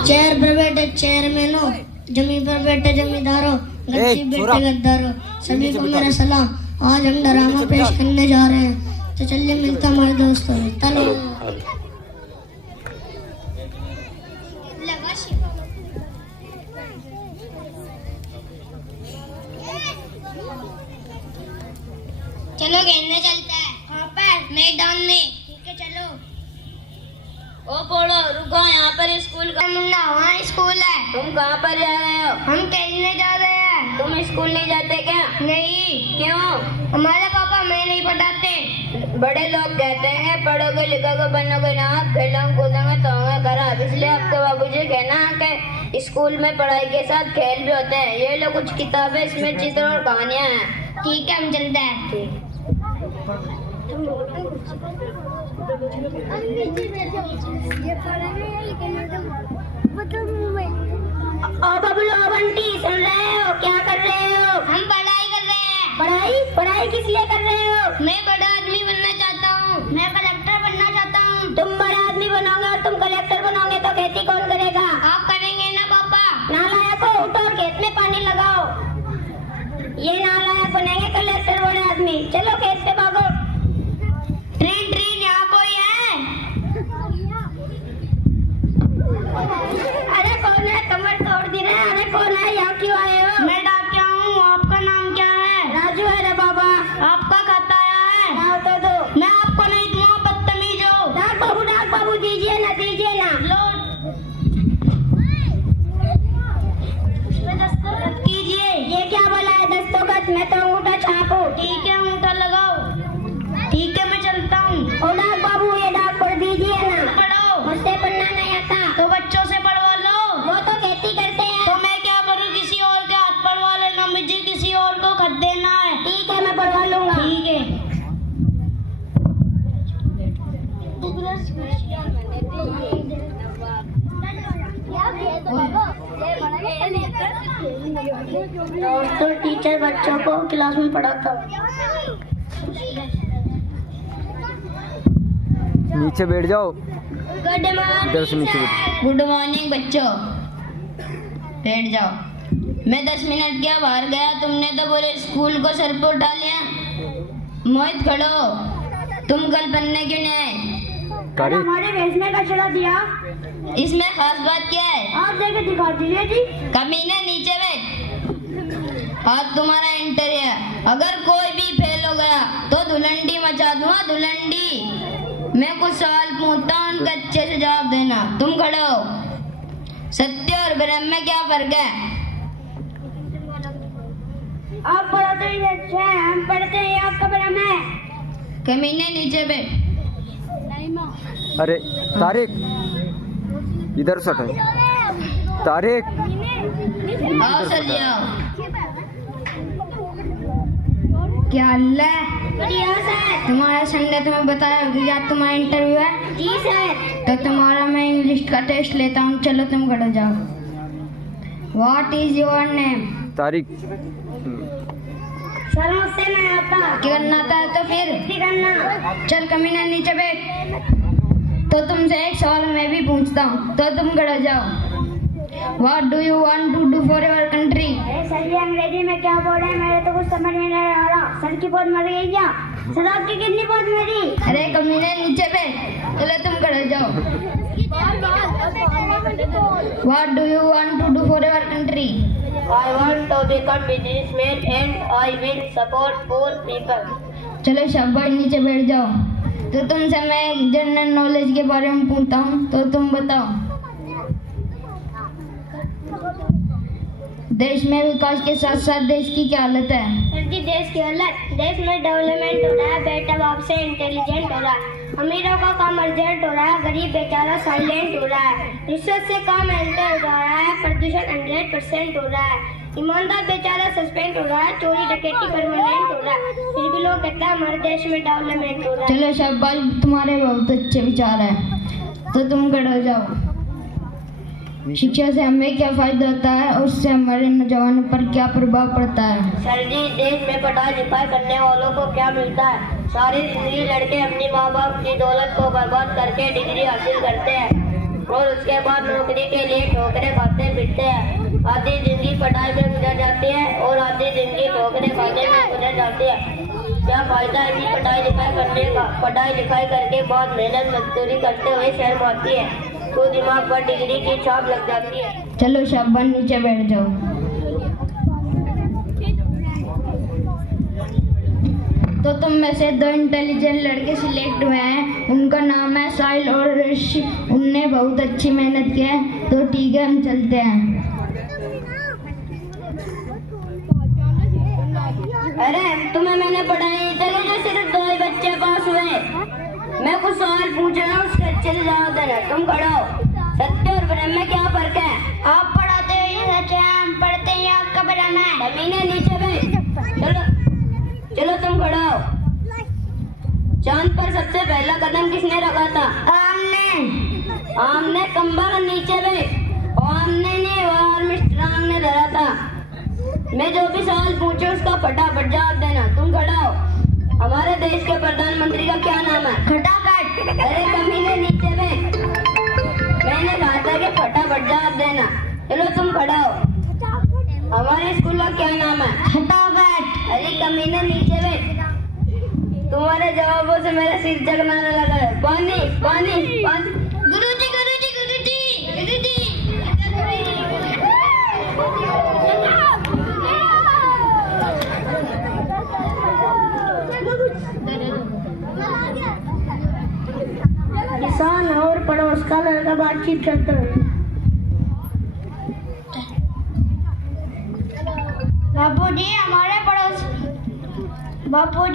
Chair पर बैठे चेयरमैनों, जमीन पर बैठे जमींदारों, गद्दी बैठे गद्दारों, सभी को मेरा सलाम। आज हम ड्रामा पेश करने जा रहे हैं, तो चलिए मिलता हमारे दोस्तों। चलो चलो खेलने चलता है। कहाँ पर? मैदान में। ठीक है चलो। ओ पोड़ो रुको, यहाँ पर स्कूल का मुन्ना वहाँ स्कूल है। तुम कहाँ पर जा रहे हो? हम खेलने जा रहे हैं। तुम स्कूल नहीं जाते क्या? नहीं। क्यों? हमारे पापा हमें नहीं पढ़ाते। बड़े लोग कहते हैं पढ़ोगे लिखोगे बनोगे ना, खेलोगे कूदोगे तो होंगे खराब। इसलिए आपके बाबूजी कहना कि स्कूल में पढ़ाई के साथ खेल भी होते हैं। ये लो कुछ किताबें, इसमें चित्र और कहानियाँ हैं। ठीक है हम चलते हैं। ठीक। बंटी सुन रहे हो? क्या कर रहे हो? हम पढ़ाई कर रहे हैं। पढ़ाई किस लिए कर रहे हो? मैं बड़ा आदमी बनना चाहता हूँ। मैं कलेक्टर बनना चाहता हूँ। तुम बड़ा आदमी बनोगे और तुम कलेक्टर बनोगे तो खेती कौन करेगा? आप करेंगे ना पापा? नालायक को उठो और खेत में पानी लगाओ। ये नालायक बनेंगे कलेक्टर बड़े आदमी। चलो खेत से भागो। ट्रेन यहाँ कोई है? अरे कौन है? कमर तोड़ दी रहे। अरे कौन है? यहाँ क्यों आए हो? मैं डाकिया हूँ। आपका नाम क्या है? राजू है रे बाबा। आपका खाता है? ना तो दो। मैं आपको नहीं दूंगा, बदतमीज हो। डाक बाबू दीजिए ना, दीजिए ना। लो दस्तखत कीजिए। ये क्या बोला है दस्तखत? मैं तो अंगूठा छापू। ठीक है अंगूठा लगाओ। ठीक है मैं चलता हूँ। ओ डाक बाबू ये डाक पढ़ दीजिए ना। पढ़ो। मुझसे पढ़ना नहीं आता। तो बच्चों से पढ़वा लो। वो तो खेती करते हैं। तो मैं क्या करूँ? किसी और के हाथ पढ़वा लेना, मुझे किसी और को खत देना है। ठीक है मैं पढ़वा लूंगा। ठीक है। तो टीचर बच्चों को क्लास में पढ़ाता। नीचे बैठ जाओ। गुड इधर से नीचे बैठ। गुड मॉर्निंग बच्चों, बैठ जाओ। मैं 10 मिनट क्या बाहर गया, तुमने तो पूरे स्कूल को सर पर उठा लिया। मोहित खड़ो, तुम कल पढ़ने क्यों नहीं आए? हमारे भेजने का चला दिया। इसमें खास बात क्या है? आप देखे दिखा दीजिए जी। कमीने नीचे बैठ। आज तुम्हारा इंटरव्यू है। अगर कोई भी फेल हो गया तो धुलंडी मचा दूंगा, धुलंडी। मैं कुछ सवाल पूछता हूँ, उनका अच्छे से जवाब देना। तुम खड़े हो। सत्य और ब्रह्म में क्या फर्क है? आप पढ़ाते ही अच्छा है, हम पढ़ते हैं आपका ब्रह्म है। कमीने नीचे बैठ। अरे तारिक इधर से हटो। तारिक आओ सर जी आओ। क्या हाल है? बढ़िया सर। तुम्हारा संडे तुम्हें बताया होगा कि आज तुम्हारा इंटरव्यू है। जी सर। तो तुम्हारा मैं इंग्लिश का टेस्ट लेता हूँ। चलो तुम खड़े जाओ। What is your name? Tariq. Sir मुझसे नहीं आता। करना आता है तो फिर करना। चल कमीना नीचे बैठ। तो तुमसे एक सवाल मैं भी पूछता हूँ, तो तुम खड़े जाओ। What do you want to do for your country? Sir ये अंग्रेजी में क्या बोल रहे हैं? मेरे तो कुछ समझ में नहीं आ रहा। सर की पौध मर गई क्या? सर आपकी कितनी पौध मरी? अरे कमीने नीचे बैठ। चलो तुम खड़े जाओ। What do you want to do for your country? I want to become businessman and I will support poor people. चलो शाबाश नीचे बैठ जाओ। तो तुमसे मैं जनरल नॉलेज के बारे में पूछता हूँ, तो तुम बताओ। देश में विकास के साथ साथ देश की क्या हालत है? सर जी देश की हालत, देश में डेवलपमेंट हो रहा है, बेटा बाप से इंटेलिजेंट हो रहा है, अमीरों का काम अर्जेंट हो रहा है, गरीब बेचारा साइलेंट हो रहा है, रिश्वत से काम एंटर हो रहा है, प्रदूषण 100% हो रहा है, ईमानदार बेचारा सस्पेंड हो रहा है, चोरी डकैती परमानेंट हो रहा है। फिर भी लोग कहते हैं हमारे देश में डेवलपमेंट हो रहा है। चलो शाबाश, तुम्हारे बहुत अच्छे विचार है। तो तुम खड़े हो जाओ। शिक्षा से हमें क्या फायदा होता है और उससे हमारे नौजवानों पर क्या प्रभाव पड़ता है? सर जी देश में पढ़ाई लिखाई करने वालों को क्या मिलता है? सारी जिंदगी लड़के अपनी माँ बाप की दौलत को बर्बाद करके डिग्री हासिल करते हैं। और उसके बाद नौकरी के लिए ठोकरे खाते फिरते हैं। आधी जिंदगी पढ़ाई में गुजर जाती है और आधी जिंदगी ठोकरे खाने में गुजर जाती है। क्या फायदा इसी पढ़ाई लिखाई करने का? पढ़ाई लिखाई करके बहुत मेहनत मजदूरी करते हुए शर्म आती है तो दिमाग पर डिग्री की छाप लग जाती है। चलो शाबाश, नीचे बैठ जाओ। तो तुम में से 2 इंटेलिजेंट लड़के सिलेक्ट हुए हैं। उनका नाम है साहिल और ऋषि। उनने बहुत अच्छी मेहनत की है। तो ठीक है, हम चलते हैं। अरे तुम्हें मैंने पढ़ाई नहीं चली जो सिर्फ 2 ही बच्चे पास हुए। मैं कुछ सवाल पूछ रहा हूँ, उसके अच्छे से जवाब देना। तुम खड़ा हो। सत्य और भ्रम में क्या फर्क है? आप पढ़ाते हो ये सच है, हम पढ़ते हैं आपका बनाना है। जमीने नीचे बैठ। चलो तुम खड़ा हो। चांद पर सबसे पहला कदम किसने रखा था? आमने कम्बल नीचे बैठ। आमने ने आर्मस्ट्रांग ने धरा था। मैं जो भी सवाल पूछूं उसका फटाफट जवाब देना। तुम खड़ा हो। हमारे देश के प्रधानमंत्री का क्या नाम है? फटाफट। अरे कमीने नीचे बैठ। मैंने कहा था कि फटाफट जवाब देना। चलो तुम खड़ा हो। हमारे स्कूल का क्या नाम है? फटाफट। अरे कमीने नीचे बैठ। तुम्हारे जवाबों से मेरा सिर जगनाने लगा है। पानी पानी पानी। गुरुजी गुरुजी गुरुजी गुरुजी। किसान और पड़ोस का लड़का बातचीत करते हैं। बापूजी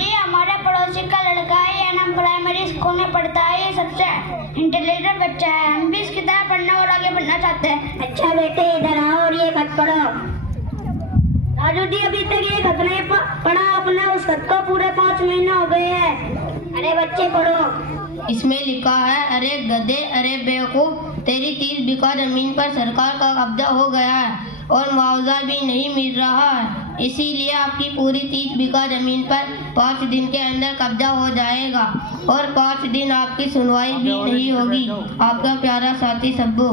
हमारे पड़ोसी का लड़का है। ये नाम प्राइमरी स्कूल में पढ़ता है। ये सबसे इंटेलिजेंट बच्चा है। हम भी इसकी तरह पढ़ना और आगे बढ़ना चाहते हैं। अच्छा बेटे इधर आओ और ये खत पढ़ो। राजू जी अभी तक ये खत नहीं पढ़ा आपने। उस खत को पूरे 5 महीने हो गए हैं। अरे बच्चे पढ़ो। इसमें लिखा है, अरे गधे, अरे बेवकूफ, तेरी 30 बीघा जमीन पर सरकार का कब्जा हो गया है और मुआवजा भी नहीं मिल रहा है। इसीलिए आपकी पूरी 30 बीघा जमीन पर 5 दिन के अंदर कब्जा हो जाएगा और 5 दिन आपकी सुनवाई भी नहीं होगी। आपका प्यारा साथी सब्बू।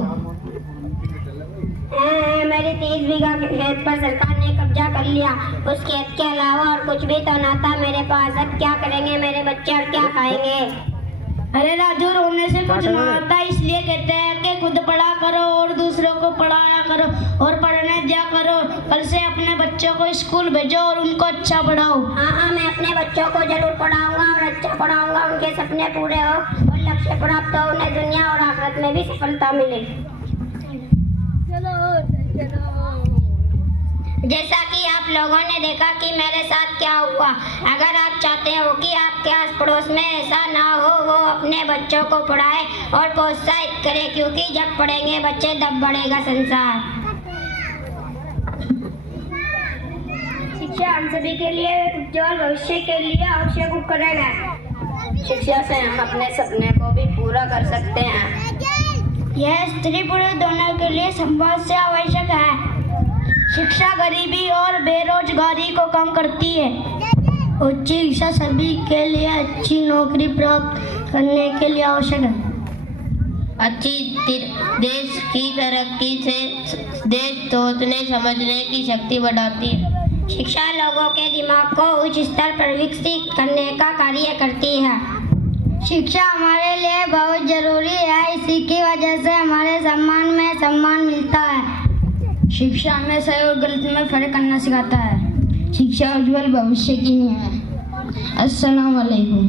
मेरी 30 बीघा खेत पर सरकार ने कब्जा कर लिया। उस खेत के अलावा और कुछ भी तो ना था मेरे पास। अब क्या करेंगे मेरे बच्चे और क्या खाएंगे? अरे राजू, रोने से कुछ ना होता, इसलिए कहते हैं कि खुद पढ़ा करो और दूसरों को पढ़ाया करो और पढ़ने दिया करो। कल से अपने बच्चों को स्कूल भेजो और उनको अच्छा पढ़ाओ। हाँ, मैं अपने बच्चों को जरूर पढ़ाऊंगा और अच्छा पढ़ाऊंगा। उनके सपने पूरे हो और लक्ष्य प्राप्त हो। उन्हें दुनिया और आखिरत में भी सफलता मिले। जैसा कि आप लोगों ने देखा कि मेरे साथ क्या हुआ। अगर आप चाहते हो कि आपके आस पड़ोस में ऐसा ना हो, वो अपने बच्चों को पढ़ाए और प्रोत्साहित करें, क्योंकि जब पढ़ेंगे बच्चे तब बढ़ेगा संसार। शिक्षा हम सभी के लिए उज्जवल भविष्य के लिए आवश्यक उपकरण है। शिक्षा से हम अपने सपने को भी पूरा कर सकते हैं। यह स्त्री पुरुष दोनों के लिए संवाद से आवश्यक है। शिक्षा गरीबी और बेरोजगारी को कम करती है। उच्च शिक्षा सभी के लिए अच्छी नौकरी प्राप्त करने के लिए आवश्यक है। देश की तरक्की से देश सोचने समझने की शक्ति बढ़ाती है। शिक्षा लोगों के दिमाग को उच्च स्तर पर विकसित करने का कार्य करती है। शिक्षा हमारे लिए बहुत जरूरी है। इसी की वजह से हमारे सम्मान में सम्मान मिलता है। शिक्षा हमें सही और गलत में फर्क करना सिखाता है। शिक्षा उज्जवल भविष्य की नींव है। अस्सलाम वालेकुम।